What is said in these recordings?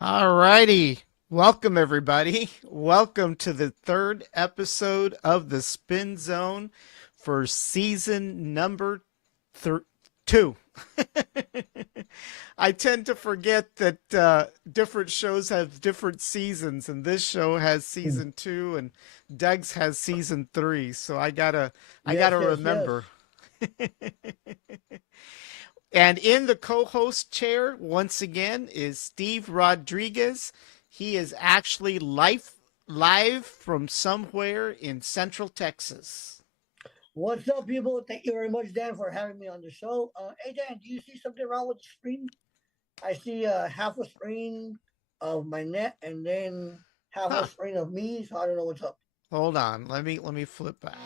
All righty. Welcome, everybody. Welcome to the third episode of the Spin Zone for season number two. I tend to forget that different shows have different seasons, and this show has Hmm. season two, and Doug's has season three. So I Yes, gotta yes, yes. remember. And in the co-host chair, once again, is Steve Rodriguez. He is actually live from somewhere in Central Texas. What's up, people? Thank you very much, Dan, for having me on the show. Hey, Dan, do you see something wrong with the screen? I see half a screen of my net and then half a Huh. screen of me, so I don't know what's up. Hold on. Let me flip back.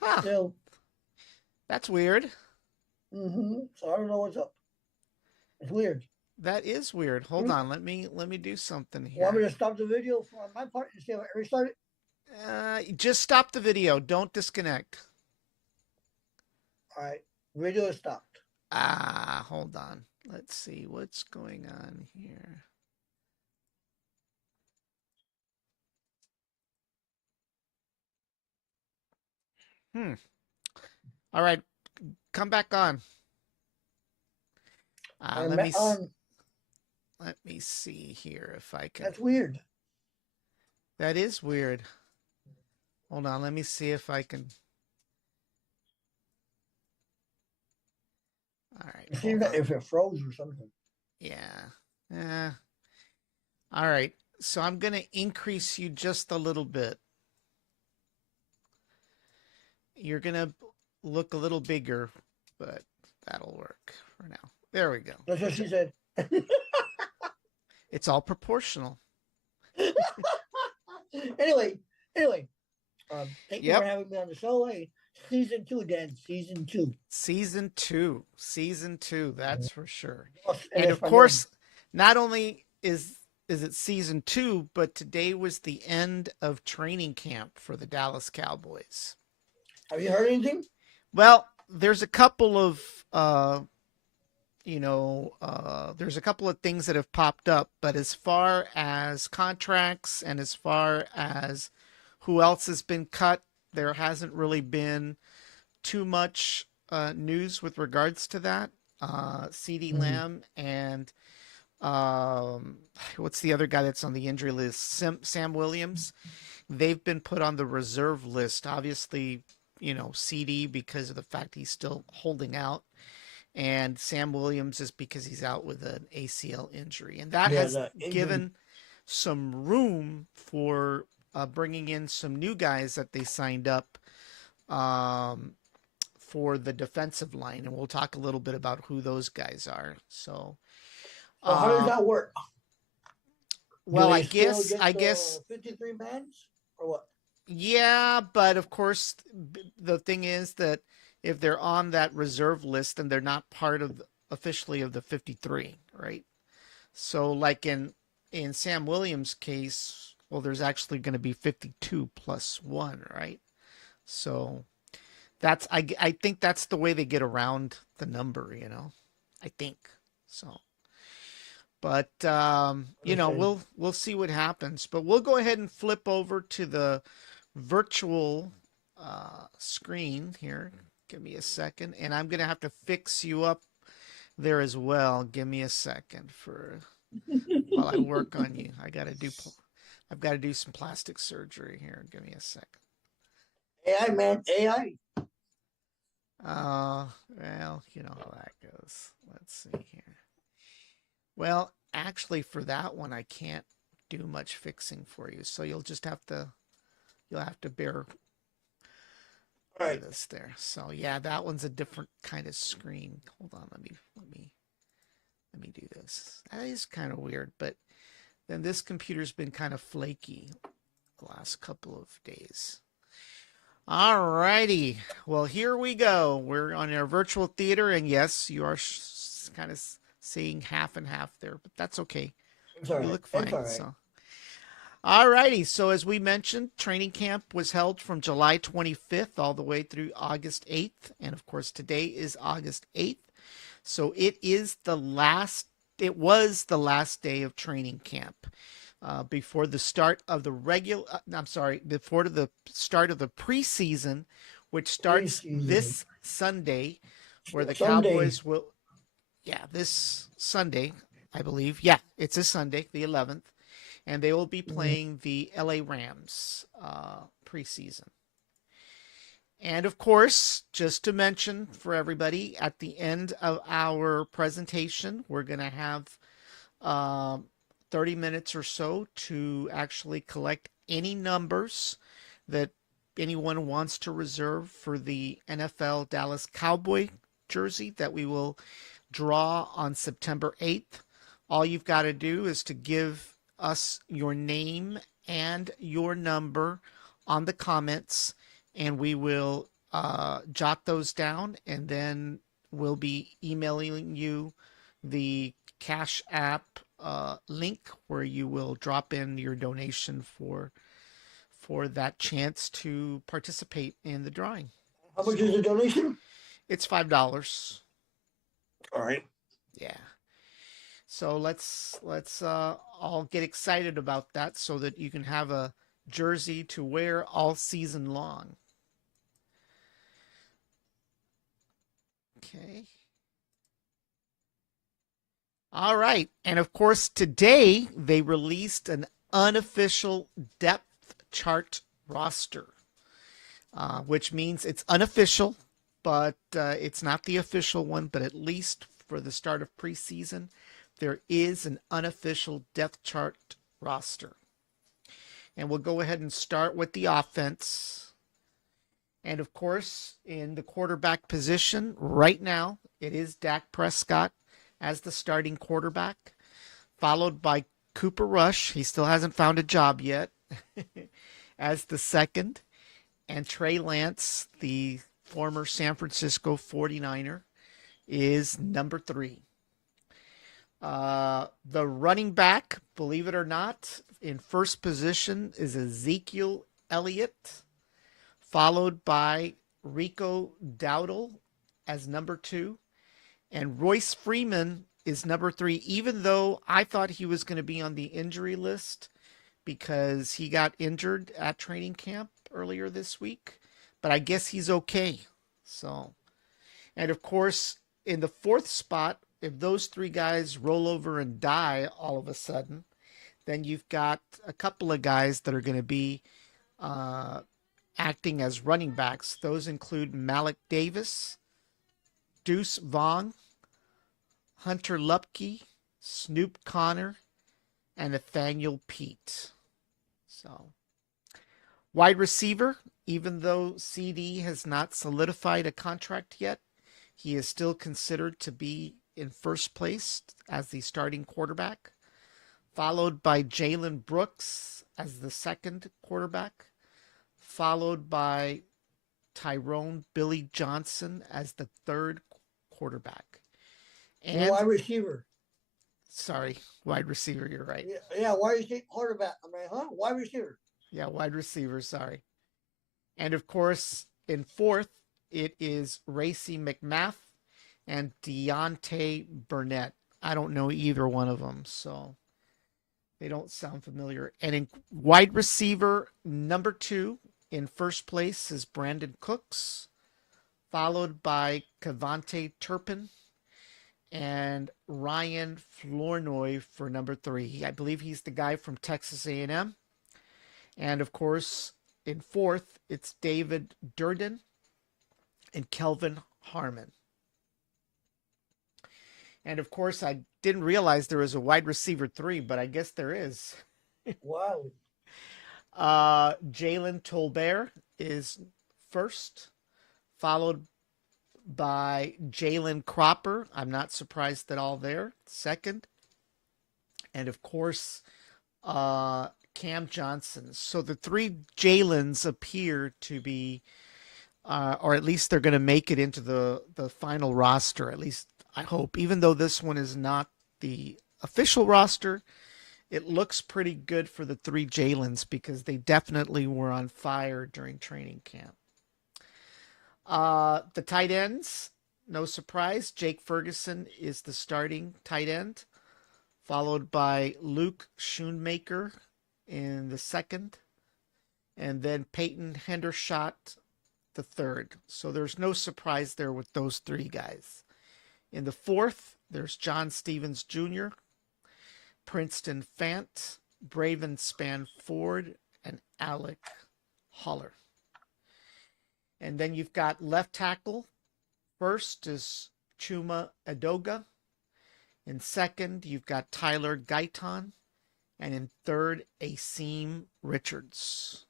Huh. Still, That's weird. so I don't know what's up. It's weird. That is weird. Hold Hmm? on. Let me do something Want me here. to stop the video on my part and see if I restart it? Just stop the video. Don't disconnect. All right, video is stopped. Hold on. Let's see what's going on here. Hmm. All right. Come back on. Uh, I'm let me on. let me see here if I can. That's weird. That is weird. Hold on, let me see if I can. All right, It seems hold that on. if it froze or something. Yeah. Eh. All right. So I'm going to increase you just a little bit. You're going to look a little bigger, but that'll work for now. There we go. That's what It's she said. it's all proportional. anyway, anyway, thank you for Yep. having me on the show. Hey, season two, Dan. Season two. Season 2. Season 2, that's for sure. Dos en And of español. course, not only is it season 2, but today was the end of training camp for the Dallas Cowboys. Have you heard anything? Well, there's a couple of there's a couple of things that have popped up, but as far as contracts and as far as who else has been cut, there hasn't really been too much news with regards to that. CD Mhm. Lamb and what's the other guy that's on the injury list? Sam Williams. They've been put on the reserve list. Obviously, CD because of the fact he's still holding out, and Sam Williams is because he's out with an ACL injury, and that Yeah, has the injury. given some room for bringing in some new guys that they signed up um, for the defensive line, and we'll talk a little bit about who those guys are. So, So how does uh, that work? Do well, I they still guess, get I guess, the 53 mans or what? yeah, but of course, the thing is that if they're on that reserve list, then they're not part of officially of the 53, right? So, like in Sam Williams' case, well, there's actually going to be 52 plus one, right? So I think that's the way they get around the number. I think so. But Understand. we'll see what happens. But we'll go ahead and flip over to the virtual screen here. Give me a second, and I'm gonna have to fix you up there as well. Give me a second for while I work on you. I've got to do some plastic surgery here. Give me a second. AI, man. AI. Well, you know how that goes. Let's see here. Well, actually, for that one, I can't do much fixing for you. So you'll have to bear All right. with us there. So yeah, that one's a different kind of screen. Hold on, let me do this. That is kind of weird, but then this computer's been kind of flaky the last couple of days. All righty. Well, here we go. We're on our virtual theater, and yes, you are kind of seeing half and half there, but that's okay. It's all You right. look It's fine. all right. So, all righty. So, as we mentioned, training camp was held from July 25th all the way through August 8th. And of course, today is August 8th. So, it is the last it was the last day of training camp. Before the start of the I'm sorry, before the start of the preseason, which starts Preseason. this Sunday, where the Sunday. Cowboys will, yeah, this Sunday, I believe. Yeah, it's a Sunday, the 11th, and they will be Mm. playing the LA Rams preseason. And of course, just to mention for everybody, at the end of our presentation, we're going to have um, 30 minutes or so to actually collect any numbers that anyone wants to reserve for the NFL Dallas Cowboy jersey that we will draw on September 8th. All you've got to do is to give us your name and your number on the comments, and we will jot those down, and then we'll be emailing you the Cash App link where you will drop in your donation for that chance to participate in the drawing. How much is So the donation? it's $5. All right. Yeah. So let's all get excited about that so that you can have a jersey to wear all season long. Okay. All right. And of course, today they released an unofficial depth chart roster, which means it's unofficial, but it's not the official one. But at least for the start of preseason, there is an unofficial depth chart roster. And we'll go ahead and start with the offense. And of course, in the quarterback position right now, it is Dak Prescott as the starting quarterback, followed by Cooper Rush. He still hasn't found a job yet, as the second, and Trey Lance, the former San Francisco 49er, is number three. The running back, believe it or not, in first position is Ezekiel Elliott, followed by Rico Dowdle as number two. And Royce Freeman is number three, even though I thought he was going to be on the injury list because he got injured at training camp earlier this week. But I guess he's okay. So, and of course, in the fourth spot, if those three guys roll over and die all of a sudden, then you've got a couple of guys that are going to be uh, acting as running backs. Those include Malik Davis, Deuce Vaughn, Hunter Lupke, Snoop Connor, and Nathaniel Pete. So, wide receiver, even though CD has not solidified a contract yet, he is still considered to be in first place as the starting quarterback, followed by Jalen Brooks as the second quarterback, followed by Tyrone Billy Johnson as the third quarterback. And Wide receiver. sorry, wide receiver, you're right. Yeah, wide receiver, quarterback. I'm like, huh? Wide receiver. Yeah, wide receiver, sorry. And of course, in fourth, it is Racy McMath and Deontay Burnett. I don't know either one of them, so they don't sound familiar. And in wide receiver, number two, in first place is Brandon Cooks, followed by Cavante Turpin and Ryan Flournoy for number three. I believe he's the guy from Texas A&M. And of course, in fourth, it's David Durden and Kelvin Harmon. And of course, I didn't realize there was a wide receiver three, but I guess there is. Wow. Jalen Tolbert is first, followed by Jalen Cropper. I'm not surprised at all there. Second. And of course, Cam Johnson. So the three Jalen's appear to be, or at least they're going to make it into the final roster, at least I hope. Even though this one is not the official roster, it looks pretty good for the three Jalen's because they definitely were on fire during training camp. The tight ends, no surprise. Jake Ferguson is the starting tight end, followed by Luke Schoonmaker in the second, and then Peyton Hendershot the third. So there's no surprise there with those three guys. In the fourth, there's John Stevens Jr., Princeton Fant, Braven Span Ford, and Alec Holler. And then you've got left tackle. First is Chuma Edoga. In second, you've got Tyler Guyton. And in third, Asim Richards.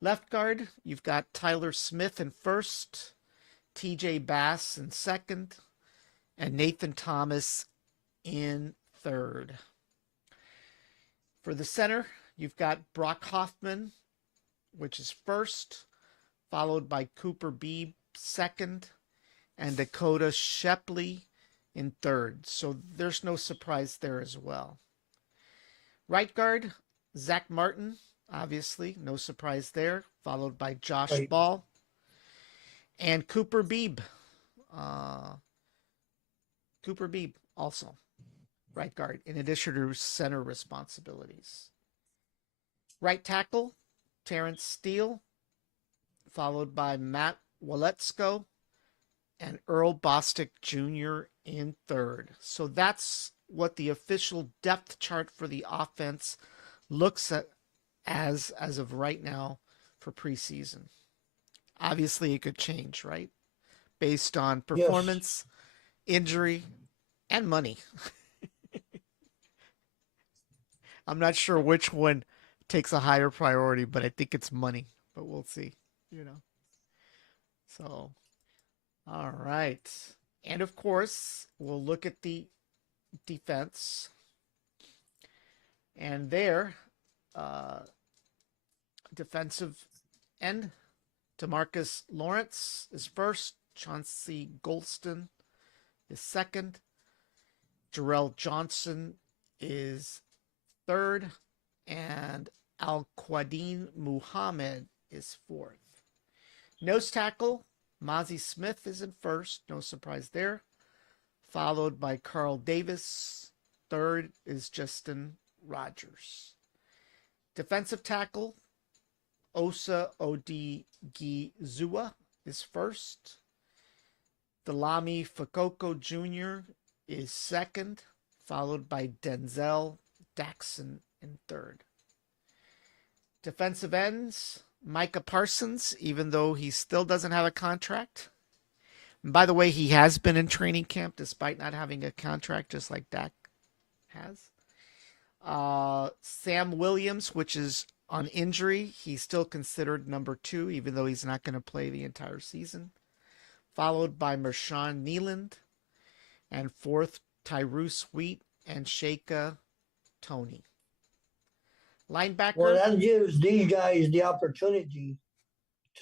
Left guard, you've got Tyler Smith in first, TJ Bass in second, and Nathan Thomas in third. For the center, you've got Brock Hoffman, which is first, followed by Cooper Beebe second, and Dakota Shepley in third. So there's no surprise there as well. Right guard, Zach Martin, obviously, no surprise there, followed by Josh Right. Ball and Cooper Beebe. Cooper Beebe also, right guard, in addition to center responsibilities. Right tackle, Terrence Steele, followed by Matt Waletsko and Earl Bostic Jr. in third. So that's what the official depth chart for the offense looks at as of right now for preseason. Obviously, it could change, right? Based on Yes. performance, injury, and money. I'm not sure which one takes a higher priority, but I think it's money. But we'll see, you know. So, all right. And of course, we'll look at the defense. And there, uh, defensive end, Demarcus Lawrence is first. Chauncey Golston is second. Jarrell Johnson is third. And Al-Quadin Muhammad is fourth. Nose tackle, Mozzie Smith is in first. No surprise there. Followed by Carl Davis. Third is Justin Rogers. Defensive tackle, Osa Odigizua is first. Delami Fakoko Jr. is second, followed by Denzel Daxon in third. Defensive ends, Micah Parsons, even though he still doesn't have a contract. And by the way, he has been in training camp despite not having a contract, just like Dak has. Sam Williams, which is on injury, he's still considered number 2, even though he's not going to play the entire season. Followed by Marshawn Nealand. And fourth, Tyrus Wheat and Shaka Tony. Linebacker. Well, that gives these guys the opportunity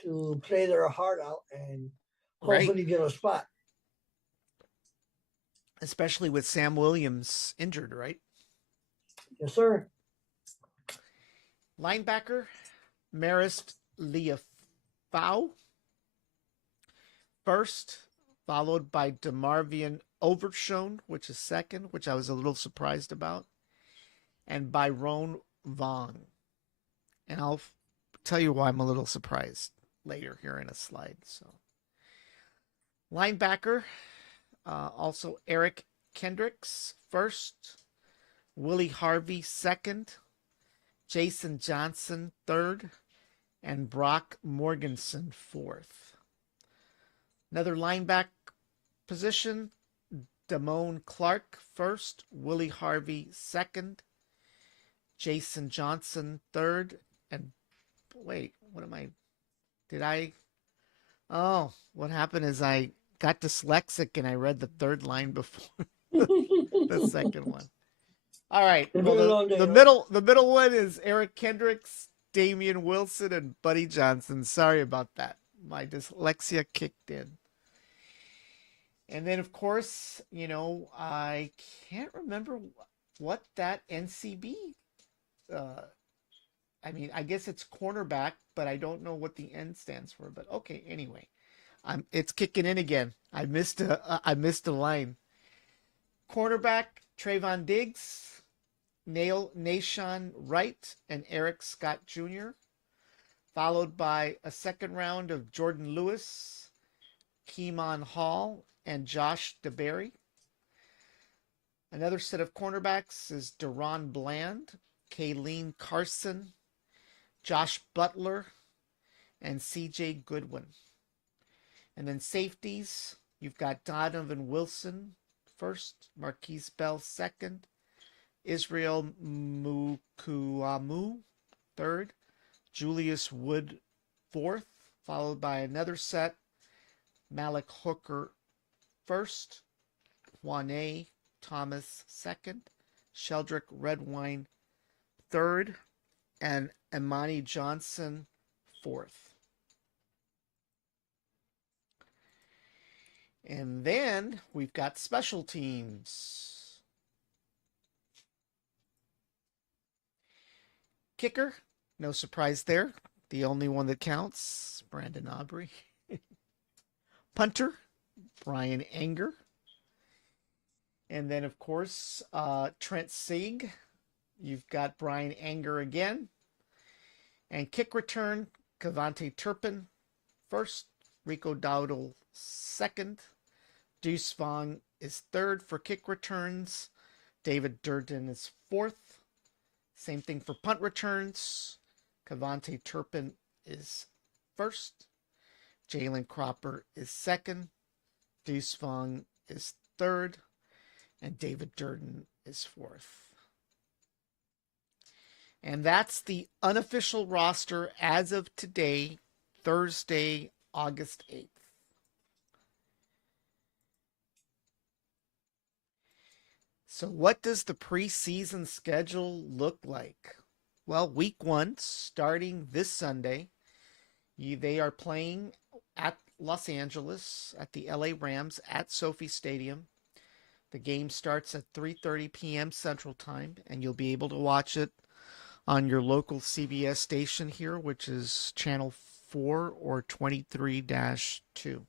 to play their heart out and hopefully Right. get a spot. Especially with Sam Williams injured, right? Yes, sir. Linebacker, Marist Liafau. First, followed by DeMarvion Overshone, which is second, which I was a little surprised about, and by Roan Vaughn. And I'll tell you why I'm a little surprised later here in a slide. So, linebacker, also Eric Kendricks first, Willie Harvey second, Jason Johnson third, and Brock Morganson fourth. Another linebacker position, Damone Clark first, Willie Harvey second, Jason Johnson third, and wait, oh, what happened is I got dyslexic and I read the third line before the second one. All right. It's Well, been a long day, the huh? middle one is Eric Kendricks, Damian Wilson, and Buddy Johnson. Sorry about that. My dyslexia kicked in. And then, of course, I can't remember what that NCB. I mean, I guess it's cornerback, but I don't know what the N stands for. But okay, anyway, it's kicking in again. I missed a line. Cornerback Trayvon Diggs, Nashon Wright, and Eric Scott Jr., followed by a second round of Jordan Lewis, Keemon Hall, and Josh DeBerry. Another set of cornerbacks is Deron Bland, Kayleen Carson, Josh Butler, and CJ Goodwin. And then safeties, you've got Donovan Wilson first, Marquise Bell second, Israel Mukuamu third, Julius Wood fourth, followed by another set, Malik Hooker first, Juane Thomas second, Sheldrick Redwine third, and Imani Johnson fourth. And then we've got special teams. Kicker, no surprise there. The only one that counts, Brandon Aubrey. Punter, Brian Anger. And then, of course, Trent Sieg. You've got Brian Anger again. And kick return, Cavante Turpin first, Rico Dowdle second, Deuce Vaughn is third for kick returns, David Durden is fourth. Same thing for punt returns. Cavante Turpin is first, Jalen Cropper is second, Deuce Vaughn is third, and David Durden is fourth. And that's the unofficial roster as of today, Thursday, August 8th. So what does the preseason schedule look like? Well, week 1, starting this Sunday, they are playing at Los Angeles at the LA Rams at SoFi Stadium. The game starts at 3:30 p.m. Central Time, and you'll be able to watch it on your local CBS station here, which is channel 4 or 23-2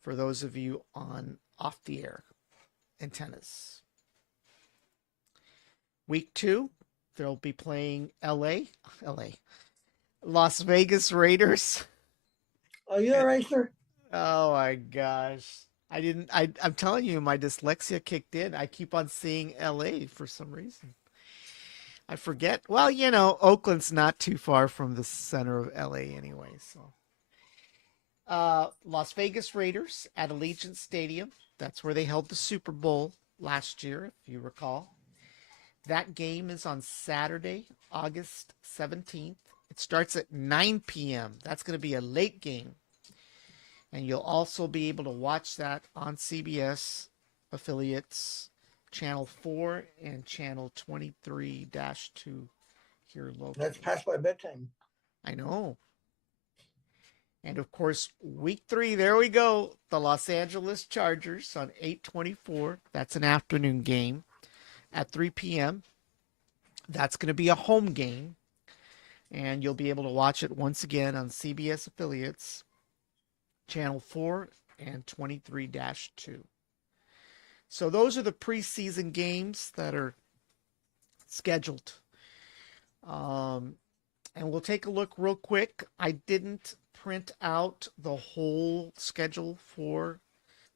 for those of you on off-the-air antennas. Week 2, they'll be playing Las Vegas Raiders. Are you all right, sir? Oh my gosh. I'm telling you, my dyslexia kicked in. I keep on seeing LA for some reason. I forget. Well, Oakland's not too far from the center of LA anyway. So, Las Vegas Raiders at Allegiant Stadium. That's where they held the Super Bowl last year, if you recall. That game is on Saturday, August 17th. It starts at 9 p.m. That's going to be a late game. And you'll also be able to watch that on CBS affiliates, Channel 4 and Channel 23-2 here locally. That's past my bedtime. I know. And of course, week 3, there we go. The Los Angeles Chargers on 8/24. That's an afternoon game at 3 p.m. That's going to be a home game. And you'll be able to watch it once again on CBS affiliates, Channel 4 and 23-2. So those are the preseason games that are scheduled. And we'll take a look real quick. I didn't print out the whole schedule for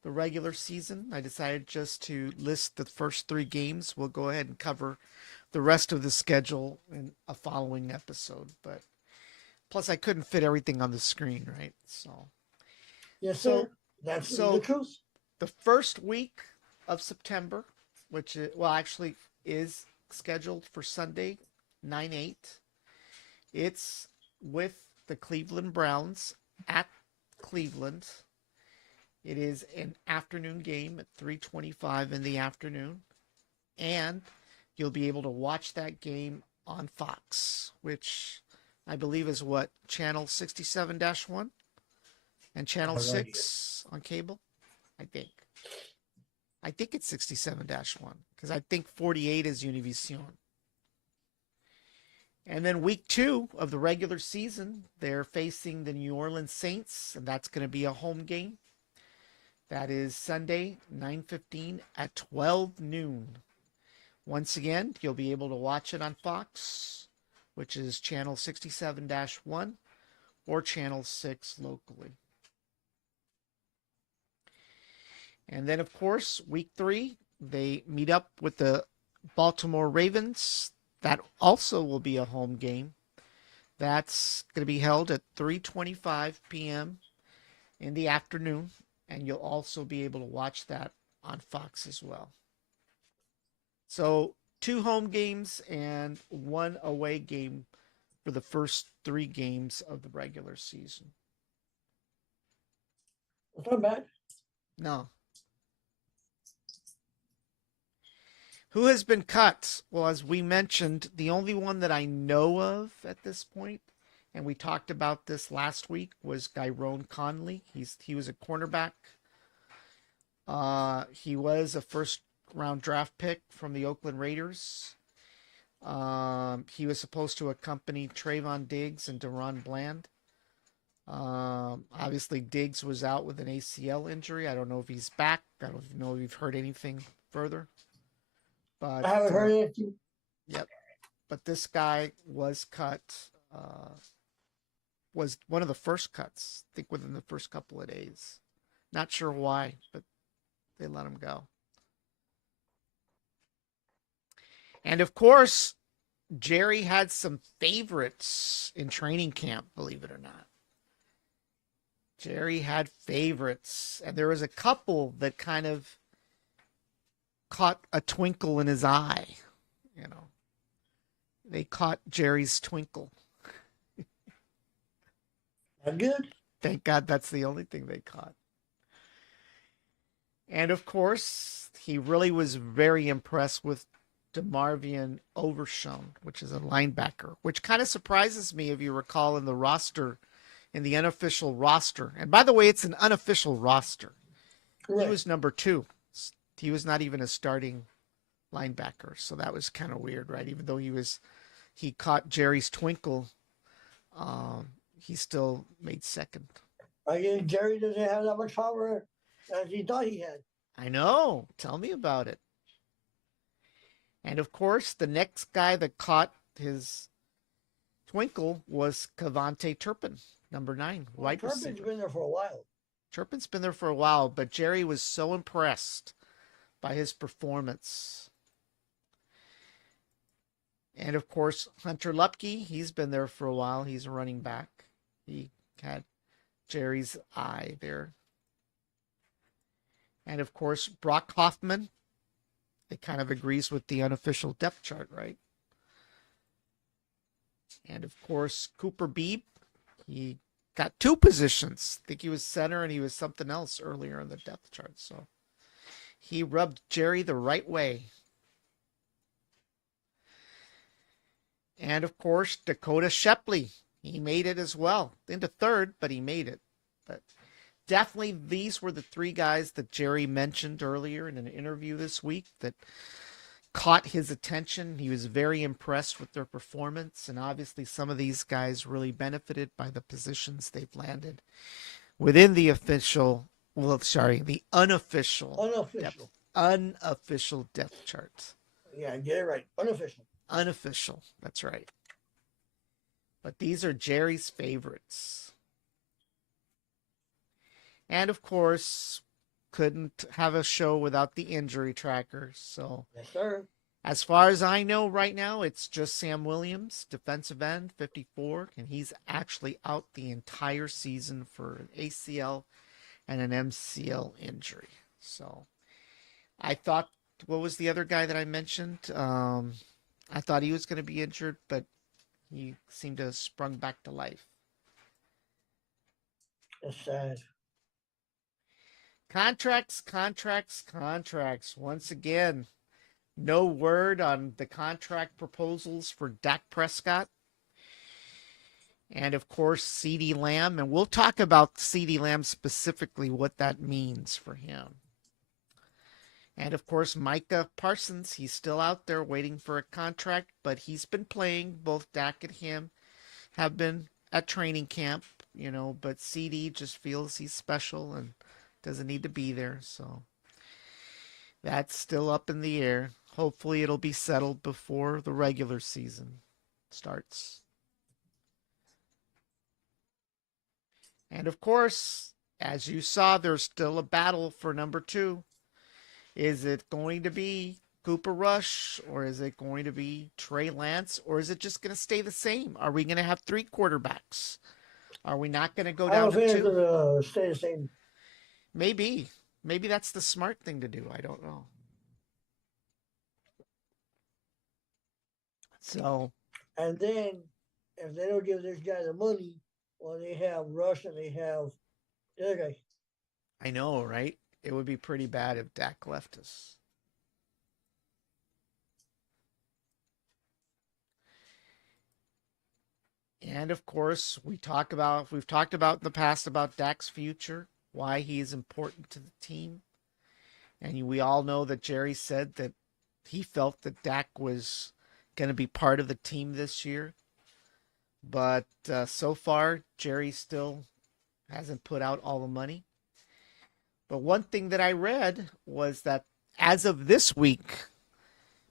the regular season. I decided just to list the first 3 games. We'll go ahead and cover the rest of the schedule in a following episode. But plus, I couldn't fit everything on the screen, right? So, yes, sir. That's the truth. The first week of September, which actually is scheduled for Sunday, 9/8. It's with the Cleveland Browns at Cleveland. It is an afternoon game at 3:25 in the afternoon. And you'll be able to watch that game on Fox, which I believe is what, channel 67-1 and channel 6 on cable, I think. I think it's 67-1 because I think 48 is Univision. And then week 2 of the regular season, they're facing the New Orleans Saints, and that's going to be a home game. That is Sunday, 9:15 at 12 noon. Once again, you'll be able to watch it on Fox, which is channel 67-1 or channel 6 locally. And then, of course, week 3, they meet up with the Baltimore Ravens. That also will be a home game. That's going to be held at 3:25 p.m. in the afternoon, and you'll also be able to watch that on Fox as well. So, 2 home games and 1 away game for the first 3 games of the regular season. It's not bad. No. Who has been cut? Well, as we mentioned, the only one that I know of at this point, and we talked about this last week, was Tyrone Conley. He was a cornerback. He was a first round draft pick from the Oakland Raiders. He was supposed to accompany Trayvon Diggs and Deron Bland. Obviously, Diggs was out with an ACL injury. I don't know if he's back. I don't know if you've heard anything further. But I haven't heard anything. yep. But this guy was cut. Was one of the first cuts. I think within the first couple of days. Not sure why, but they let him go. And of course, Jerry had some favorites in training camp, believe it or not. Jerry had favorites, and there was a couple that kind of caught a twinkle in his eye. You know, they caught Jerry's twinkle. Not good. Thank God that's the only thing they caught. And of course, he really was very impressed with DeMarvion Overshown, which is a linebacker, which kind of surprises me if you recall in the roster, in the unofficial roster. And by the way, it's an unofficial roster. Right. He was number 2. He was not even a starting linebacker. So that was kind of weird, right? Even though he caught Jerry's twinkle, he still made second. I guess Jerry doesn't have that much power as he thought he had. I know. Tell me about it. And of course, the next guy that caught his twinkle was Cavante Turpin, number 9, Well, wide Turpin's receiver. been there for a while. Turpin's been there for a while, but Jerry was so impressed by his performance. And of course, Hunter Lupke, he's been there for a while. He's a running back. He had Jerry's eye there. And of course, Brock Hoffman, it kind of agrees with the unofficial depth chart, right? And of course, Cooper Beebe, he got 2 positions. I think he was center and he was something else earlier in the depth chart. So he rubbed Jerry the right way. And of course, Dakota Shepley, he made it as well. Into 3rd, but he made it. But definitely these were the 3 guys that Jerry mentioned earlier in an interview this week that caught his attention. He was very impressed with their performance, and obviously some of these guys really benefited by the positions they've landed within the unofficial depth chart. Yeah, get it right. Unofficial. Unofficial, that's right. But these are Jerry's favorites. And of course, couldn't have a show without the injury tracker. So, yes, sir. As far as I know right now, it's just Sam Williams, defensive end, 54, and he's actually out the entire season for an ACL and an MCL injury. So, I thought, what was the other guy that I mentioned? I thought he was going to be injured, but he seemed to have sprung back to life. It's sad. Contracts. Once again, no word on the contract proposals for Dak Prescott. And of course, CeeDee Lamb. And we'll talk about CeeDee Lamb specifically, what that means for him. And of course, Micah Parsons, he's still out there waiting for a contract, but he's been playing. Both Dak and him have been at training camp, but CD just feels he's special and doesn't need to be there. So that's still up in the air. hopefully it'll be settled before the regular season starts. And of course, as you saw, there's still a battle for number two. Is it going to be Cooper Rush, or is it going to be Trey Lance, or is it just going to stay the same? Are we going to have three quarterbacks? Are we not going to go I down don't to think it's two? gonna stay the same. Maybe. Maybe that's the smart thing to do. I don't know. So, And then if they don't give this guy the money, well, they have Rush and they have the other guy. I know, right? It would be pretty bad if Dak left us. And of course, we've talked about in the past about Dak's future, why he is important to the team. And we all know that Jerry said that he felt that Dak was going to be part of the team this year. But so far, Jerry still hasn't put out all the money. But one thing that I read was that as of this week,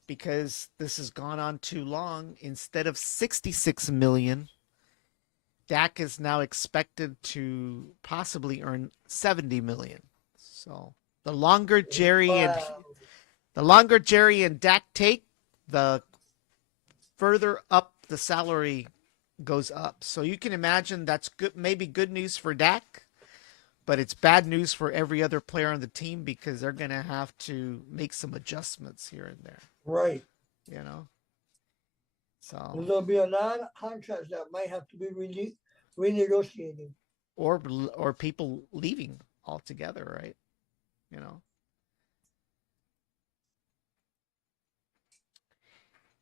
because this has gone on too long, instead of 66 million, Dak is now expected to possibly earn 70 million. So the longer Jerry and Wow. the longer Jerry and Dak take, the further up the salary goes up. So you can imagine that's good, maybe good news for Dak, but it's bad news for every other player on the team because they're going to have to make some adjustments here and there, Right. you know? So, There'll be a lot of contracts that might have to be renegotiated. or or people leaving altogether, right? You know.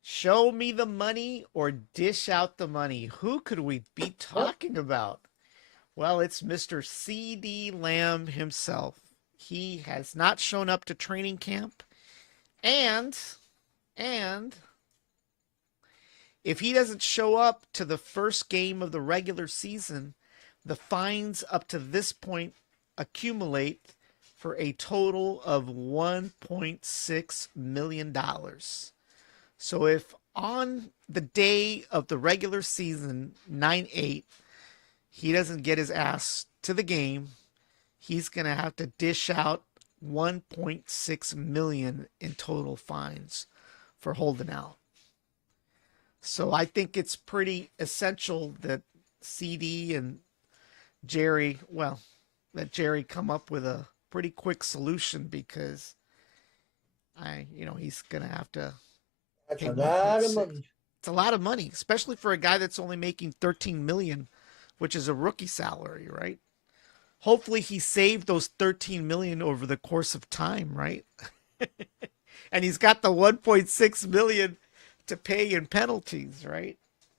Show me the money or dish out the money. Who could we be Yep. talking about? Well, it's Mr. CD Lamb himself. He has not shown up to training camp, and and if he doesn't show up to the first game of the regular season, the fines up to this point accumulate for a total of $1.6 million. So if on the day of the regular season, 9/8, he doesn't get his ass to the game, he's going to have to dish out 1.6 million in total fines for holding out. So I think it's pretty essential that CD and Jerry, well, that Jerry come up with a pretty quick solution because he's going to have to That's pay a lot of 1.6. money. It's a lot of money, especially for a guy that's only making 13 million, which is a rookie salary, right? Hopefully he saved those 13 million over the course of time, right? And he's got the 1.6 million to pay in penalties, right?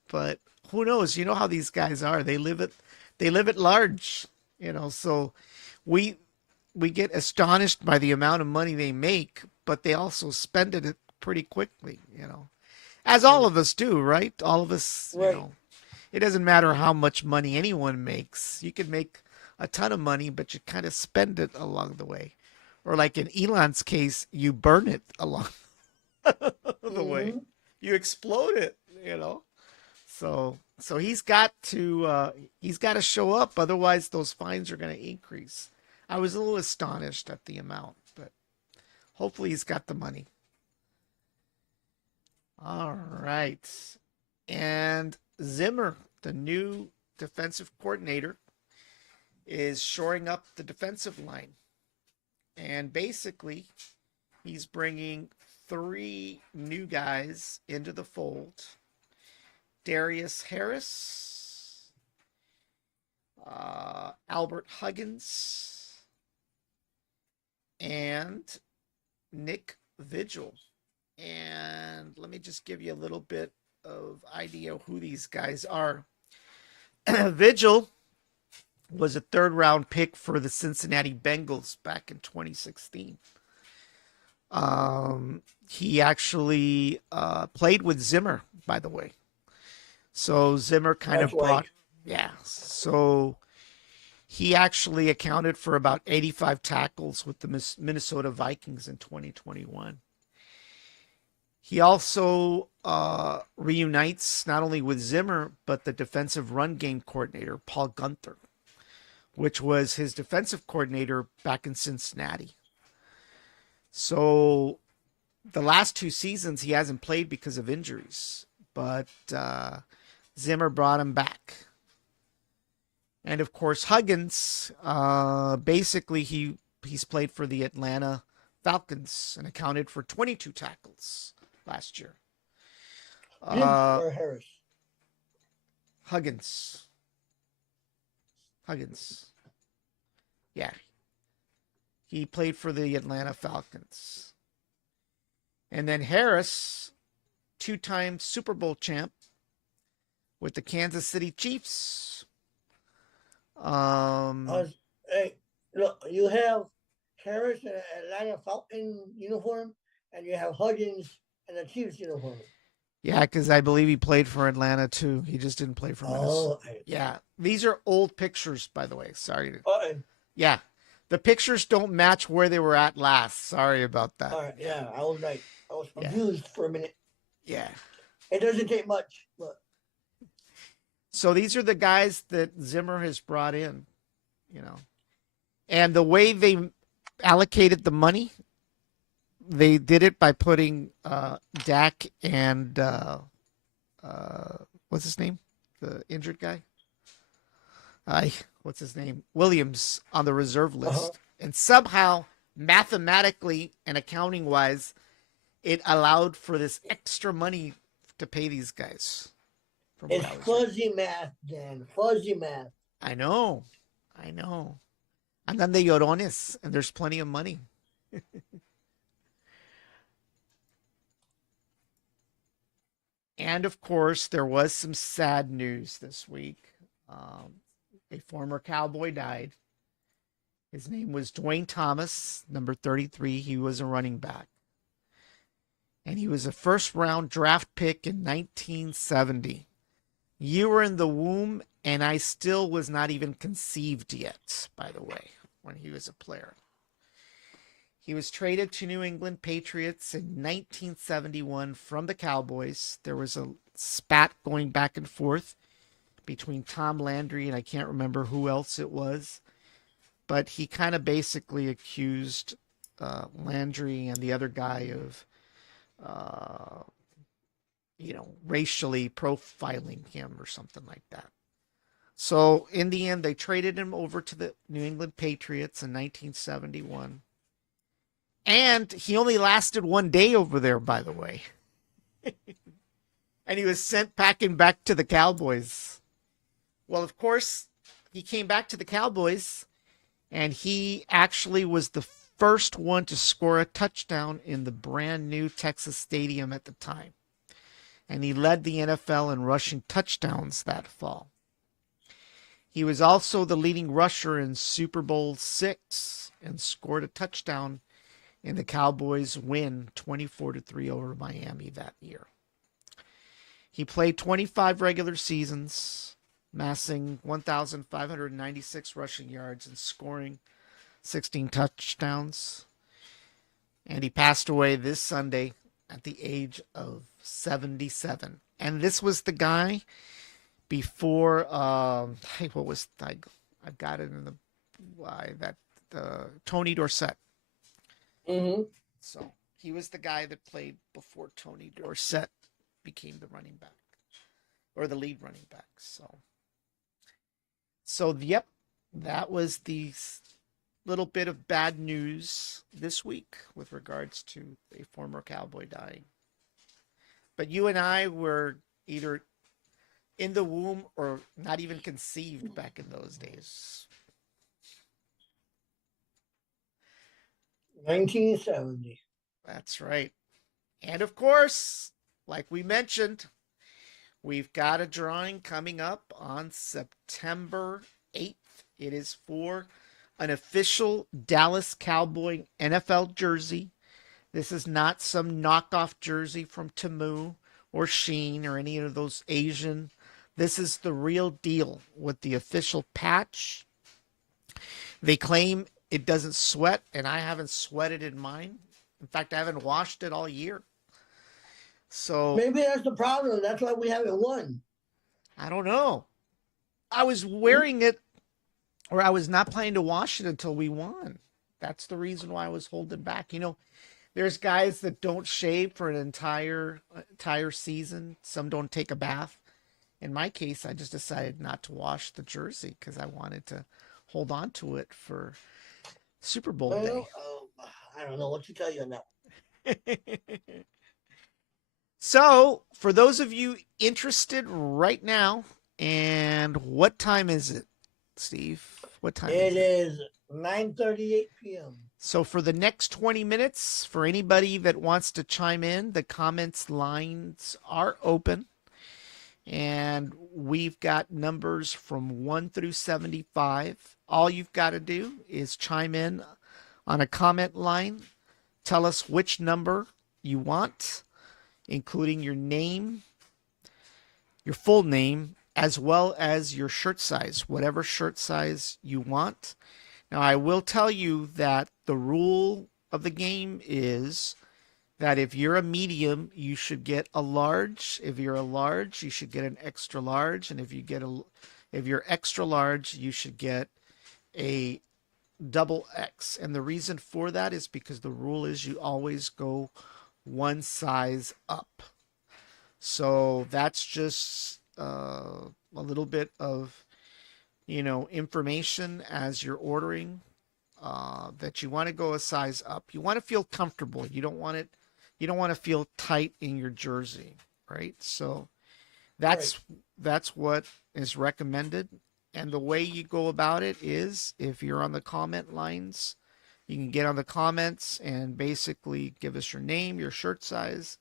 But who knows? You know how these guys are. They live at large, so we we get astonished by the amount of money they make, but they also spend it pretty quickly, as all Mm. of us do, right? All of us, Right. it doesn't matter how much money anyone makes. You can make a ton of money, but you kind of spend it along the way. Or like in Elon's case, you burn it along the way. Mm-hmm. You explode it. So he's got to show up, otherwise those fines are going to increase. I was a little astonished at the amount, but hopefully he's got the money. All right. And Zimmer, the new defensive coordinator, is shoring up the defensive line. And basically, he's bringing three new guys into the fold: Darius Harris, Albert Huggins, and Nick Vigil. And let me just give you a little bit of idea who these guys are. Vigil was a third round pick for the Cincinnati Bengals back in 2016. He actually played with Zimmer, by the way. So Zimmer kind That's of why. brought, yeah. So he actually accounted for about 85 tackles with the Minnesota Vikings in 2021. He also reunites not only with Zimmer, but the defensive run game coordinator, Paul Gunther, which was his defensive coordinator back in Cincinnati. So the last 2 seasons he hasn't played because of injuries, but Zimmer brought him back. And of course, Huggins, basically he's played for the Atlanta Falcons and accounted for 22 tackles last year. Gibbs Uh, or Harris? Huggins, Huggins, yeah, he played for the Atlanta Falcons. And then Harris, two-time Super Bowl champ with the Kansas City Chiefs. Um, Hey, look, you have Harris in an Atlanta Falcon uniform, and you have Huggins in a Chiefs uniform. yeah, because I believe he played for Atlanta too. He just didn't play for Minnesota. Oh, okay. Yeah, these are old pictures, by the way. Sorry. Okay. Yeah, the pictures don't match where they were at last. Sorry about that. All right. Yeah, I was Yeah, confused for a minute. yeah. It doesn't take much, but So these are the guys that Zimmer has brought in, you know, and the way they allocated the money, they did it by putting Dak and what's his name, the injured guy. What's his name? Williams on the reserve list. And somehow, mathematically and accounting wise, it allowed for this extra money to pay these guys. From it's fuzzy math, Dan. Fuzzy math. I know. I know. Andan de llorones, and there's plenty of money. And of course, there was some sad news this week. A former Cowboy died. His name was Dwayne Thomas, number 33. He was a running back. And he was a first round draft pick in 1970. You were in the womb, and I still was not even conceived yet, by the way, when he was a player. He was traded to New England Patriots in 1971 from the Cowboys. There was a spat going back and forth between Tom Landry and I can't remember who else it was. But he kind of basically accused Landry and the other guy of, racially profiling him or something like that. So in the end, they traded him over to the New England Patriots in 1971. And he only lasted 1 day over there, by the way. And he was sent packing back to the Cowboys. Well, of course, he came back to the Cowboys, and he actually was the first one to score a touchdown in the brand new Texas Stadium at the time. And he led the NFL in rushing touchdowns that fall. He was also the leading rusher in Super Bowl VI and scored a touchdown in the Cowboys' win 24-3 over Miami that year. He played 25 regular seasons, amassing 1,596 rushing yards and scoring 16 touchdowns. And he passed away this Sunday at the age of 77. And this was the guy before, what was, I've got it in Tony Dorsett. Mm-hmm. So he was the guy that played before Tony Dorsett became the running back or the lead running back. So yep, that was the little bit of bad news this week with regards to a former Cowboy dying. But you and I were either in the womb or not even conceived back in those days. 1970. That's right. And of course, like we mentioned, we've got a drawing coming up on September 8th. It is for an official Dallas Cowboy NFL jersey. This is not some knockoff jersey from Temu or Sheen or any of those Asian. This is the real deal with the official patch. They claim it doesn't sweat, and I haven't sweated in mine. In fact, I haven't washed it all year. So Maybe that's the problem. That's why we haven't won. I don't know. I was Hmm? wearing it, or I was not planning to wash it until we won. That's the reason why I was holding back. There's guys that don't shave for an entire season. Some don't take a bath. In my case, I just decided not to wash the jersey because I wanted to hold on to it for Super Bowl Well, day. I don't know what to tell you on that. So, for those of you interested right now, and what time is it, Steve? What time It is it? is 9:38 p.m. So, for the next 20 minutes, for anybody that wants to chime in, the comments lines are open. And we've got numbers from 1 through 75. All you've got to do is chime in on a comment line. Tell us which number you want, including your name, your full name, as well as your shirt size, whatever shirt size you want. Now, I will tell you that the rule of the game is that if you're a medium, you should get a large. If you're a large, you should get an extra large, and if you're extra large, you should get a double X. And the reason for that is because the rule is you always go one size up. So that's just a little bit of information as you're ordering, that you want to go a size up. You want to feel comfortable. You don't want to feel tight in your jersey, right? So Right. that's what is recommended. And the way you go about it is if you're on the comment lines, you can get on the comments and basically give us your name, your shirt size,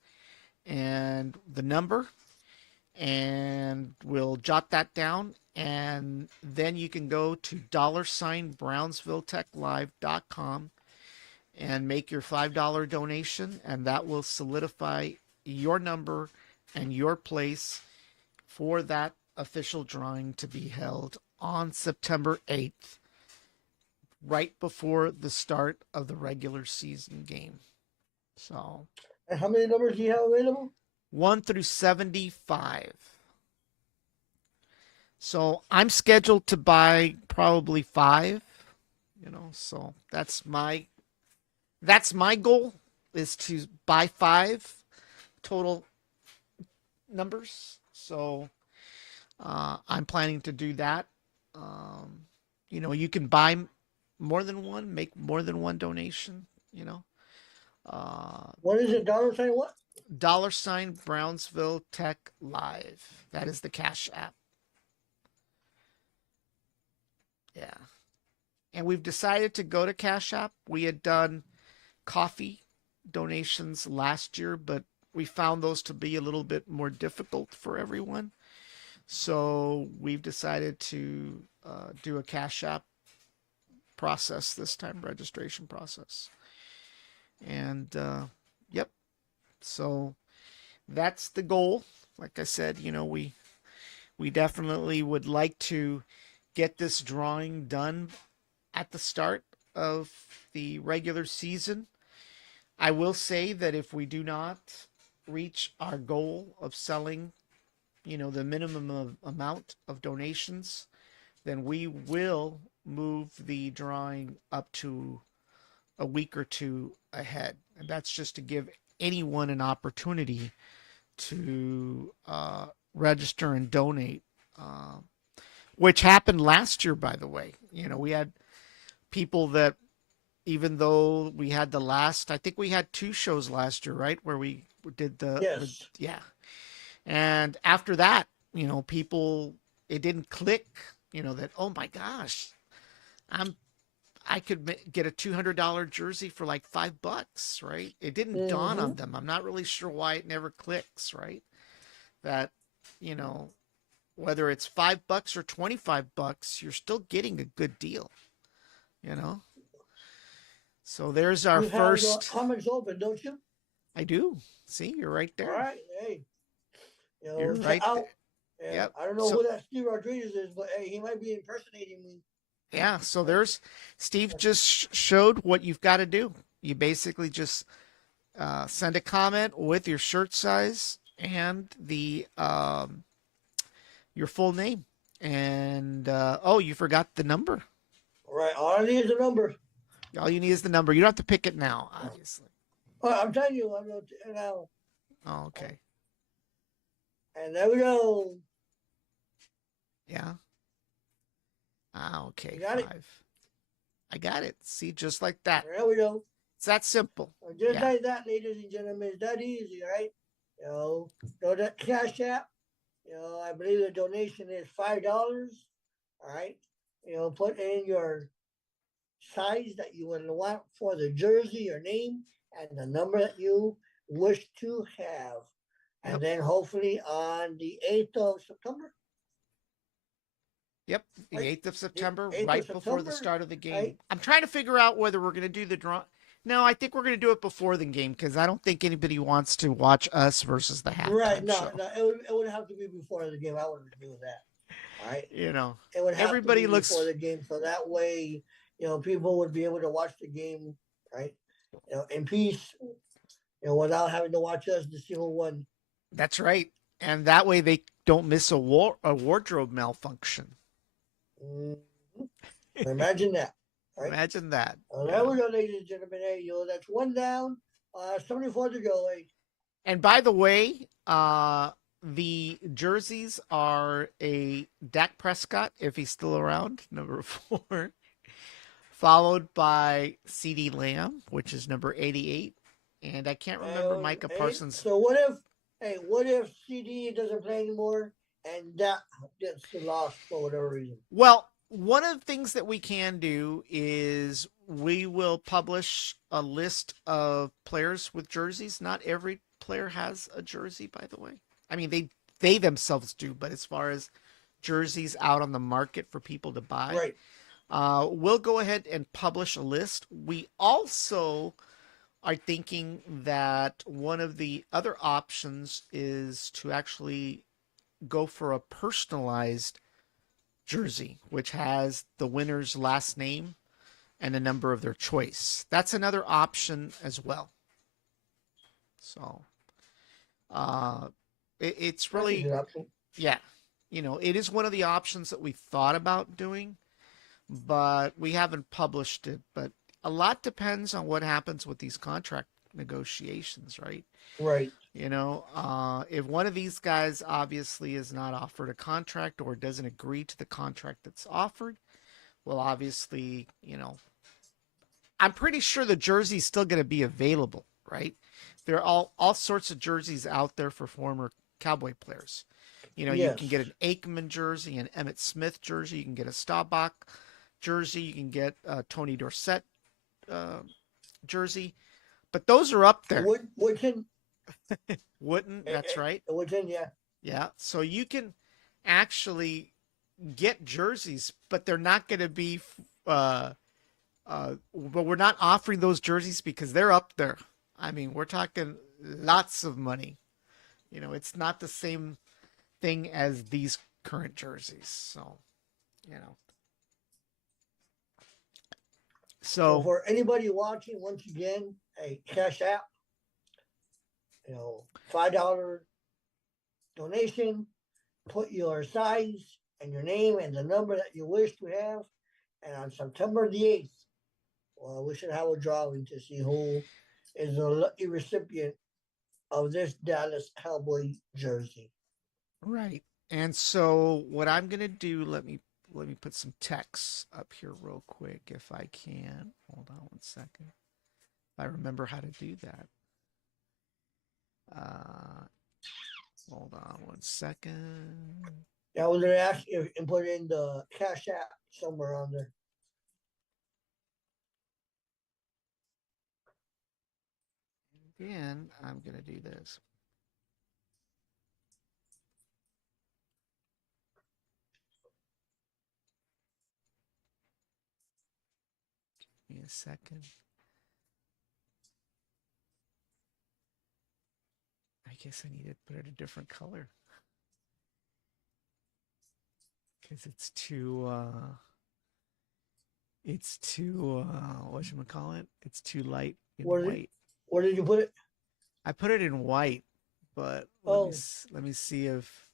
and the number, and we'll jot that down. And then you can go to $BrownsvilleTechLive.com and make your $5 donation, and that will solidify your number and your place for that official drawing to be held on September 8th, right before the start of the regular season game. So, And how many numbers do you have available? 1 through 75. So, I'm scheduled to buy probably 5, so that's my goal, is to buy 5 total numbers. So, I'm planning to do that. You can buy more than one, make more than one donation. You know, uh, What is it? Dollar sign what? $ Brownsville Tech Live. That is the Cash App. Yeah, and we've decided to go to Cash App. We had done coffee donations last year, but we found those to be a little bit more difficult for everyone. So we've decided to do a Cash App process this time, registration process. And yep, so that's the goal. Like I said, we definitely would like to get this drawing done at the start of the regular season. I will say that if we do not reach our goal of selling, the minimum amount of donations, then we will move the drawing up to a week or two ahead. And that's just to give anyone an opportunity to register and donate, which happened last year, by the way. We had people that, even though we had I think we had 2 shows last year, right? Where we did Yes. yeah. And after that, people, it didn't click, that, oh my gosh, I'm I could get a $200 jersey for like $5, right? It didn't dawn Mm-hmm. on them. I'm not really sure why it never clicks, right? That, you know, whether it's $5 or $25, you're still getting a good deal, you know? So there's our You have the first. comments open, don't you? I do. See, you're right All there. right. Hey, You're check right there. out. Yeah, Yep. I don't know So, who that Steve Rodriguez is, but hey, he might be impersonating me. yeah. So there's Steve just showed what you've got to do. You basically just Send a comment with your shirt size and the your full name. And oh, you forgot the number. Right. All I need is a number. All you need is the number. You don't have to pick it now, obviously. I'm telling you, I'm going to now. Oh, okay. And there we go. Yeah. Ah, okay. You got it? 5. I got it. See, just like that. There we go. It's that simple. Just Yeah. like that, ladies and gentlemen. It's that easy, right? Go to Cash App. I believe the donation is $5. All right. Put in your size that you would want for the jersey, your name, and the number that you wish to have. And Yep. then hopefully on the 8th of September, Yep. The right? 8th of The September, 8th of right before the September, start of the game. right? I'm trying to figure out whether we're going to do the draw. No, I think we're going to do it before the game because I don't think anybody wants to watch us versus the Right. halftime No, show. no, it would have to be before the game. I would agree with that. All right. You know, It would have to everybody be before looks. the game, so that way, people would be able to watch the game, right? In peace, without having to watch us to see who won. That's right. And that way they don't miss a wardrobe malfunction. Mm-hmm. Imagine that, right? Imagine that, There we go, ladies and gentlemen. Hey, that's one down, 74 to go. Hey. And by the way, the jerseys are a Dak Prescott, if he's still around, number 4, followed by CD Lamb, which is number 88. And I can't remember Micah Hey, Parsons. so what if CD doesn't play anymore and that gets lost for whatever reason? Well, one of the things that we can do is we will publish a list of players with jerseys. Not every player has a jersey, by the way. I mean, they themselves do, but as far as jerseys out on the market for people to buy, Right. we'll go ahead and publish a list. We also are thinking that one of the other options is to actually go for a personalized jersey, which has the winner's last name and a number of their choice. That's another option as well. So uh, it's That's a really, good option. yeah, it is one of the options that we thought about doing, but we haven't published it. But a lot depends on what happens with these contract negotiations, right? Right. If one of these guys obviously is not offered a contract or doesn't agree to the contract that's offered, well, obviously, I'm pretty sure the jersey's still going to be available, right? There are all sorts of jerseys out there for former Cowboy players. You can get Yes. an Aikman jersey, an Emmett Smith jersey, you can get a Staubach jersey, you can get a Tony Dorsett uh, jersey, but those are up there. Woodton. Wouldn't, that's right. Woodton, yeah. Yeah. So you can actually get jerseys, but they're not going to be but we're not offering those jerseys because they're up there. I mean, we're talking lots of money. It's not the same thing as these current jerseys. So, you know. So So, for anybody watching, once again, a Cash App, $5 donation. Put your size and your name and the number that you wish to have. And on September the 8th, well, we should have a drawing to see who is the lucky recipient of this Dallas Cowboy jersey. right. And so what I'm going to do, let me put some text up here real quick if I can. Hold on one second. If I remember how to do that. Uh, hold on one second. Yeah, I was going to ask you and put in the Cash App somewhere on there. Again, I'm going to do this. Give me a second. I guess I need to put it a different color because it's too what should we call it? It's too light in What is it? white. Where did you put it? I put it in white, but Oh, let me see if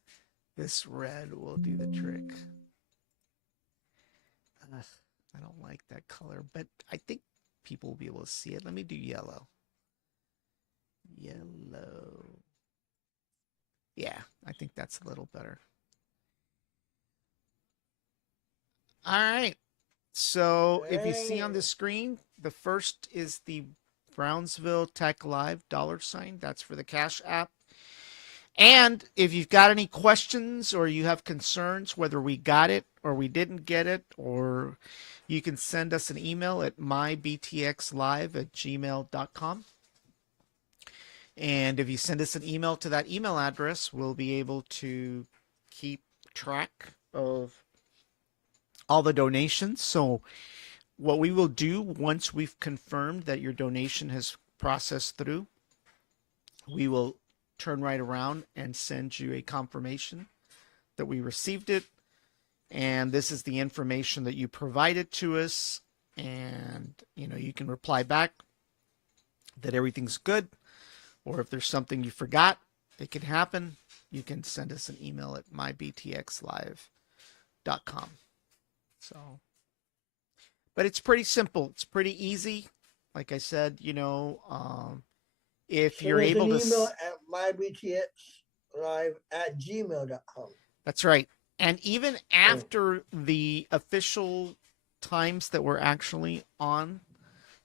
this red will do the trick. Ugh, I don't like that color, but I think people will be able to see it. Let me do yellow. Yellow. Yeah, I think that's a little better. All right. So if you see on the dang. screen, the first is the Brownsville Tech Live $sign. That's for the Cash App. And if you've got any questions or you have concerns whether we got it or we didn't get it, or you can send us an email at mybtxlive@gmail.com. And if you send us an email to that email address, we'll be able to keep track of all the donations. So what we will do once we've confirmed that your donation has processed through, we will turn right around and send you a confirmation that we received it. And this is the information that you provided to us. And, you can reply back that everything's good. Or if there's something you forgot, it can happen. You can send us an email at mybtxlive.com. So, but it's pretty simple. It's pretty easy. Like I said, if Send you're us an able to, email at mybtxlive@gmail.com. that's right. And even after the official times that we're actually on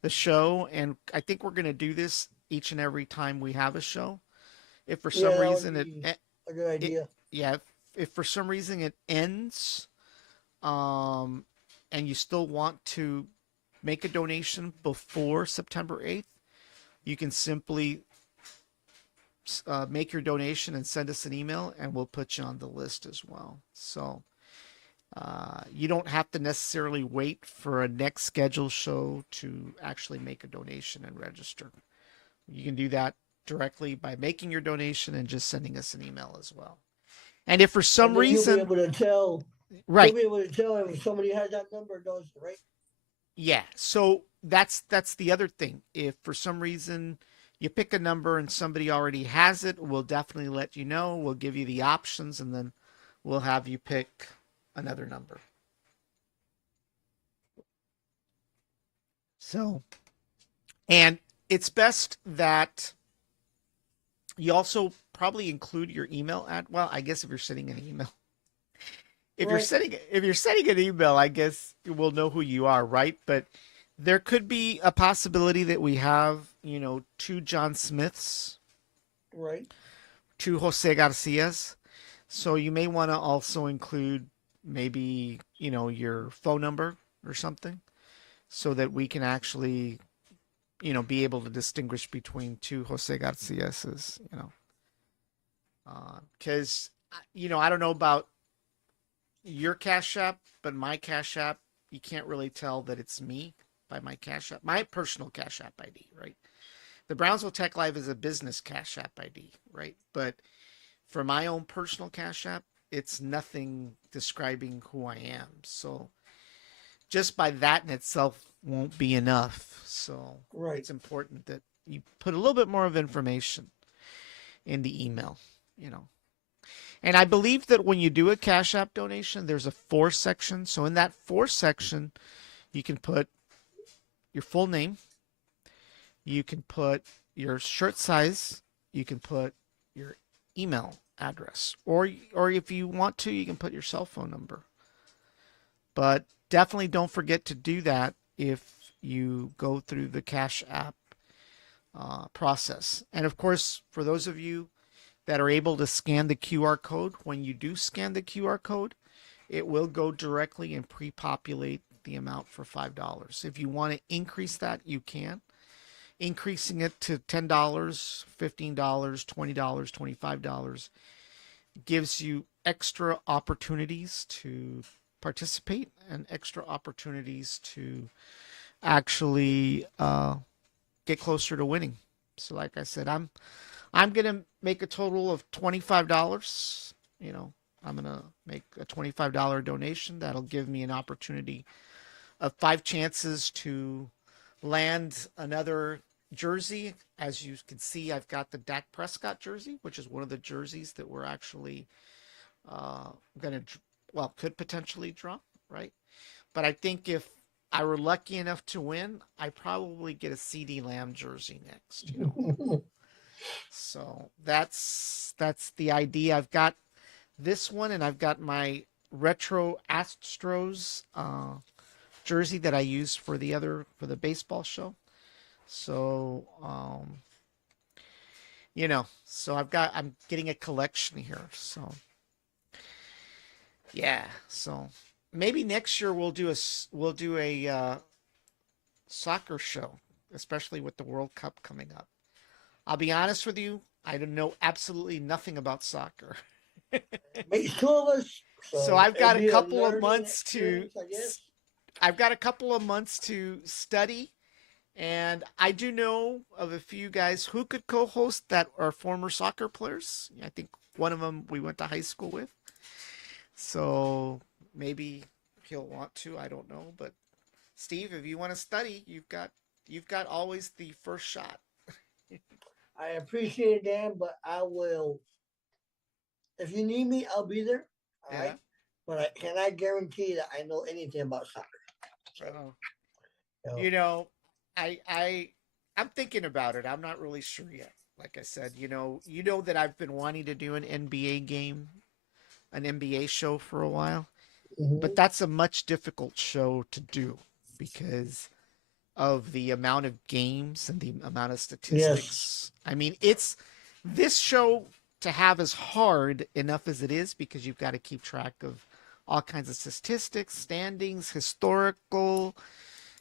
the show, and I think we're going to do this each and every time we have a show. If for Yeah, some that would reason be it, a good it idea. yeah, if for some reason it ends, um, and you still want to make a donation before September 8th, you can simply make your donation and send us an email, and we'll put you on the list as well. So you don't have to necessarily wait for a next scheduled show to actually make a donation and register. You can do that directly by making your donation and just sending us an email as well. And if for And some then you'll be reason, able to tell. You'll right, be able to tell if somebody has that number, does right? yeah. So that's the other thing. If for some reason you pick a number and somebody already has it, we'll definitely let you know. We'll give you the options, and then we'll have you pick another number. So, and it's best that you also probably include your email at, well, I guess if you're sending an email, Right, if you're sending an email, I guess we'll know who you are, right? But there could be a possibility that we have, two John Smiths, right. two Jose Garcias. So you may want to also include maybe, your phone number or something so that we can actually, be able to distinguish between two Jose Garcias, because, I don't know about your Cash App, but my Cash App, you can't really tell that it's me by my Cash App, my personal Cash App ID, right? The Brownsville Tech Live is a business Cash App ID, right? But for my own personal Cash App, it's nothing describing who I am. So just by that in itself won't be enough. So Right. it's important that you put a little bit more of information in the email, you know. And I believe that when you do a Cash App donation, there's a for section. So in that for section, you can put your full name, you can put your shirt size, you can put your email address, or if you want to, you can put your cell phone number. But definitely don't forget to do that if you go through the Cash App process. And of course, for those of you that are able to scan the QR code, when you do scan the QR code, it will go directly and pre-populate the amount for $5. If you want to increase that, you can. Increasing it to $10, $15, $20, $25 gives you extra opportunities to participate and extra opportunities to actually get closer to winning. So, like I said, I'm gonna make a total of $25. I'm gonna make a $25 donation. That'll give me an opportunity of five chances to land another jersey. As you can see, I've got the Dak Prescott jersey, which is one of the jerseys that we're actually going to, well, could potentially draw, right? But I think if I were lucky enough to win, I probably get a CD Lamb jersey next. So that's the idea. I've got this one, and I've got my retro Astros jersey that I used for the baseball show. So so I'm getting a collection here. So yeah, so maybe next year we'll do a soccer show, especially with the World Cup coming up. I'll be honest with you, I don't know absolutely nothing about soccer. Makes two of us, So so I've it'd got a be a couple of learning months to experience, I guess. I've got a couple of months to study, and I do know of a few guys who could co-host that are former soccer players. I think one of them we went to high school with. So maybe he'll want to, I don't know, but Steve, if you want to study, you've got always the first shot. I appreciate it, Dan, but I will. If you need me, I'll be there. All Yeah. right, but I cannot guarantee that I know anything about soccer. So, Well, you know, you know, I'm thinking about it. I'm not really sure yet. Like I said, you know that I've been wanting to do an NBA game, an NBA show for a while, but mhm. that's a much difficult show to do because of the amount of games and the amount of Yes, statistics. I mean, it's this show to have is hard enough as it is because you've got to keep track of all kinds of statistics, standings, historical.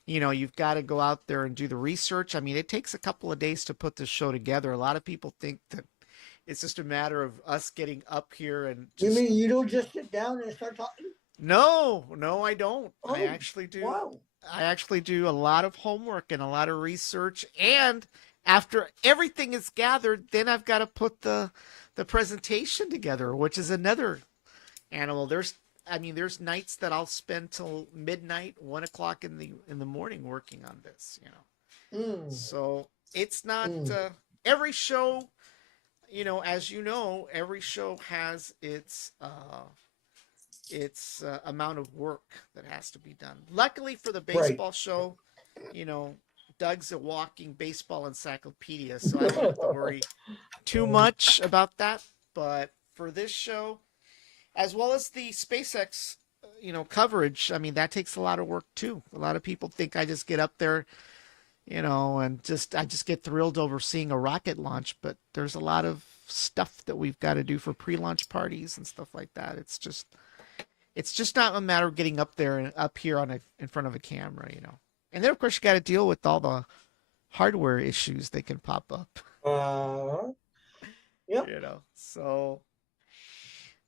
You've got to go out there and do the research. I mean, it takes a couple of days to put this show together. A lot of people think that it's just a matter of us getting up here and you just mean you don't just sit down and start talking? no, no, I don't. I Oh, actually do. wow! I actually do a lot of homework and a lot of research. And after everything is gathered, then I've got to put the presentation together, which is another animal. There's nights that I'll spend till midnight, 1 o'clock in the morning working on this. Mm, So it's not mm, every show. As you know, every show has its amount of work that has to be done. Luckily for the right. baseball show, you know, Doug's a walking baseball encyclopedia, so I don't have to worry too much about that. But for this show, as well as the SpaceX, coverage, I mean, that takes a lot of work too. A lot of people think I just get up there, and I just get thrilled over seeing a rocket launch, but there's a lot of stuff that we've got to do for pre-launch parties and stuff like that. It's just not a matter of getting up there and up here in front of a camera. And then of course you got to deal with all the hardware issues that can pop up. uh, yep.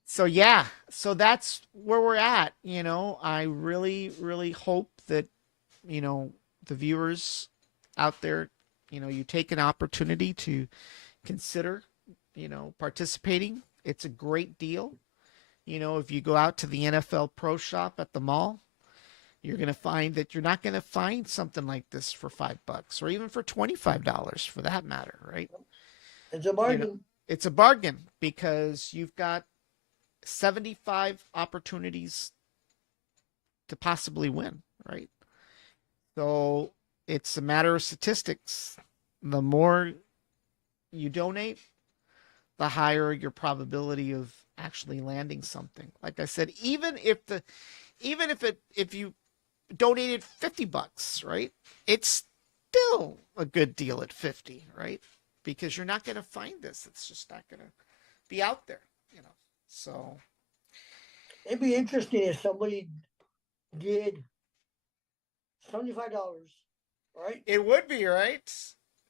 So yeah, so that's where we're at. I really, really hope that you know the viewers out there, you take an opportunity to consider, participating. It's a great deal. If you go out to the NFL Pro Shop at the mall, you're going to find that you're not going to find something like this for $5 or even for $25 for that matter, right? It's a You know, bargain. it's a bargain because you've got 75 opportunities to possibly win, right? So it's a matter of statistics. The more you donate, the higher your probability of actually landing something. Like I said, even if you donated $50, right? It's still a good deal at 50, right? Because you're not going to find this. It's just not going to be out there. So It'd be interesting if somebody did $75, right? it would be, right?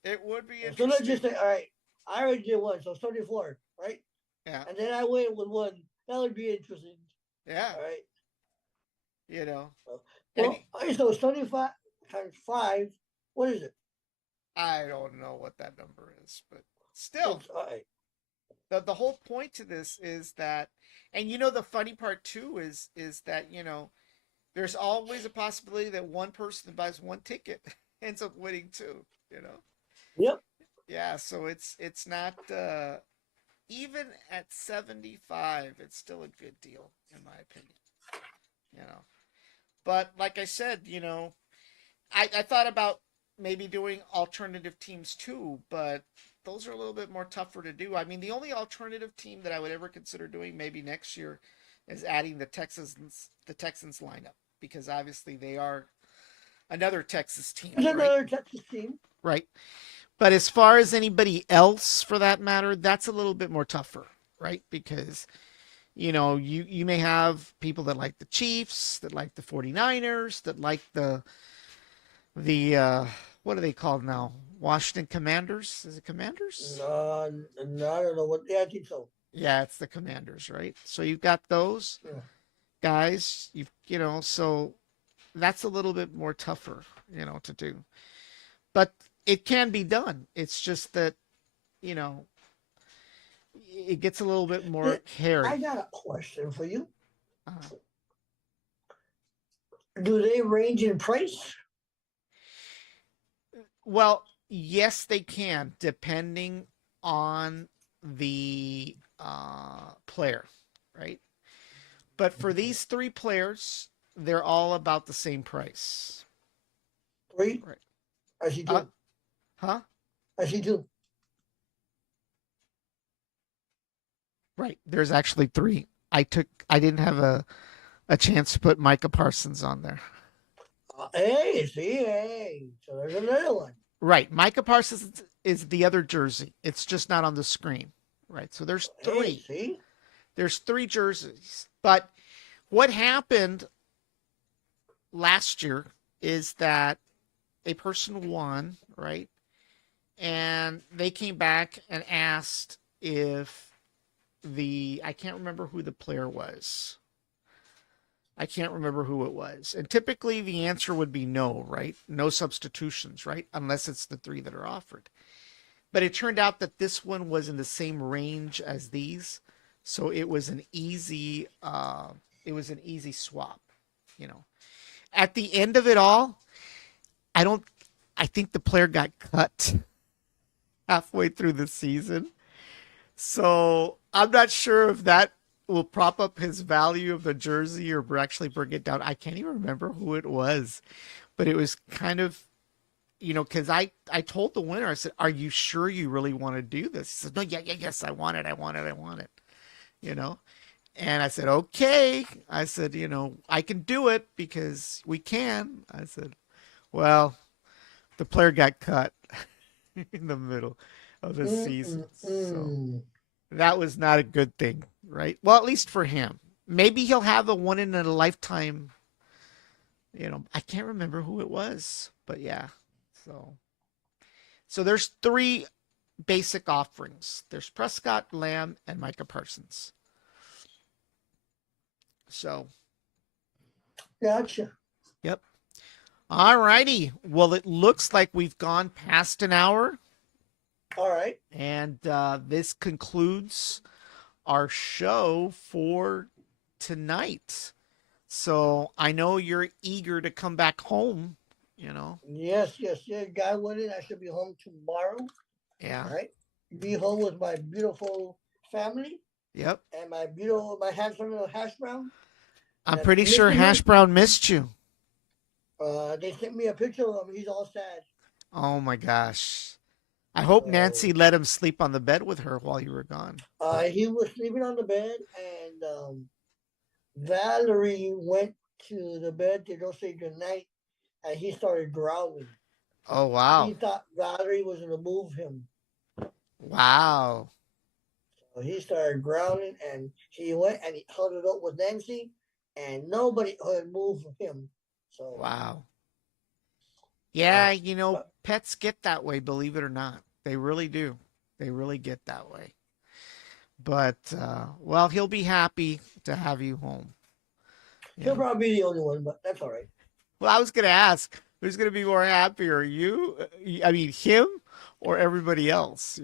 It would be So let's just interesting. say, all right, I already did one, so 74, right? Yeah. And then I went with one. That would be interesting. Yeah. All right. You know. And Well, okay, so 75 times 5, what is it? I don't know what that number is, but still, It's all right. the whole point to this is that, and the funny part too is that there's always a possibility that one person that buys one ticket ends up winning too. Yep. Yeah, so it's not even at 75, it's still a good deal in my opinion, you know. But like I said, I thought about maybe doing alternative teams too, but those are a little bit more tougher to do. I mean, the only alternative team that I would ever consider doing maybe next year is adding the Texans lineup because obviously they are another Texas team, There's right? another Texas team. Right. But as far as anybody else for that matter, that's a little bit more tougher, right? Because you may have people that like the Chiefs, that like the 49ers, that like the what are they called now? Washington Commanders? Is it Commanders? No, I don't know what. Yeah, I think so. Yeah, it's the Commanders, right? So you've got those Yeah. guys, so that's a little bit more tougher, to do. But it can be done. It's just that, you know, it gets a little bit more I hairy. got a question for you. Uh, Do they range in price? well, yes, they can, depending on the player, right? But for these three players, they're all about the same price. Three? Right. I see Uh, two. huh? I see two. Right. There's actually three. I didn't have a chance to put Micah Parsons on there. Hey, see, hey. So there's another one. Right. Micah Parsons is the other jersey. It's just not on the screen. Right. So there's Hey, three. see? There's three jerseys. But what happened last year is that a person won, right? And they came back and asked if I can't remember who the player was. I can't remember who it was. And typically the answer would be no, right? No substitutions, right? Unless it's the three that are offered. But it turned out that this one was in the same range as these. So it was an easy swap, you know. At the end of it all, I don't I think the player got cut halfway through the season. So I'm not sure if that will prop up his value of the jersey or actually bring it down. I can't even remember who it was, but it was kind of, because I told the winner, I said, "Are you sure you really want to do this?" He said, "No, yeah, yeah, yes, I want it, I want it, I want it." You know, and I said, "Okay." I said, "I can do it because we can." I said, "Well, the player got cut in the middle of the season, so." Mm-mm-mm. That was not a good thing, right? Well, at least for him. Maybe he'll have a one in a lifetime. I can't remember who it was, but yeah. So, so there's three basic offerings. There's Prescott, Lamb, and Micah Parsons. So, Gotcha. yep. All righty. Well, it looks like we've gone past an hour, All right. and this concludes our show for tonight. So I know you're eager to come back home, you know. Yes, yes, yes. God willing, I should be home tomorrow. Yeah. All right. Be home with my beautiful family Yep. and my handsome little hash brown. I'm And pretty I'm sure missing Hash him. Brown missed you. They sent me a picture of him. He's all sad. Oh my gosh. I hope So Nancy let him sleep on the bed with her while you were gone. he was sleeping on the bed, and Valerie went to the bed to go say goodnight, and he started growling. Oh He wow. thought Valerie was going to move him. Wow. So he started growling, and he went and he huddled up with Nancy, and nobody could move him. So, Wow. uh, Yeah, but pets get that way, believe it or not. They really do. They really get that way. But well, he'll be happy to have you home, you he'll know. probably be the only one, but that's all right. Well, I was going to ask, who's going to be more happier, you? I mean, him or everybody else?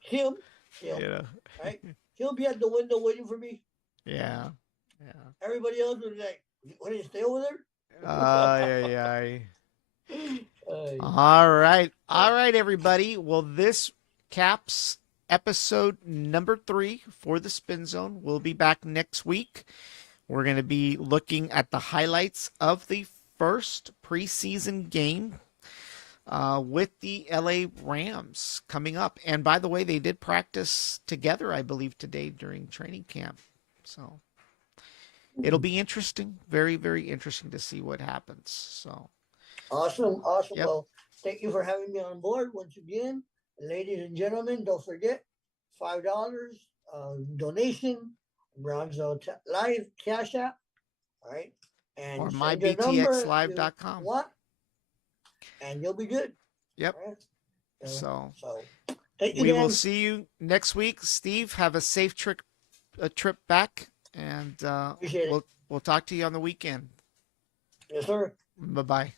Him, You him, know. right? He'll be at the window waiting for me. Yeah. Yeah. Everybody else will be like, "What did you stay over there?" Ay, ay, ay. Ay, All right. uh, All right, everybody. Well, this caps episode number 3 for the Spin Zone. We'll be back next week. We're going to be looking at the highlights of the first preseason game with the LA Rams coming up. And by the way, they did practice together, I believe, today during training camp. So it'll be interesting. Very, very interesting to see what happens. So, awesome, awesome. yep. Well, thank you for having me on board once again. Ladies and gentlemen, don't forget $5 donation, Bronzo Live Cash App. All right. Or And send your number if you mybtxlive.com. want, and you'll be good. Yep. All right. So So thank you, we will Dan. see you next week. Steve, have a safe trip back, and Appreciate it. we'll talk to you on the weekend. Yes, sir. Bye bye.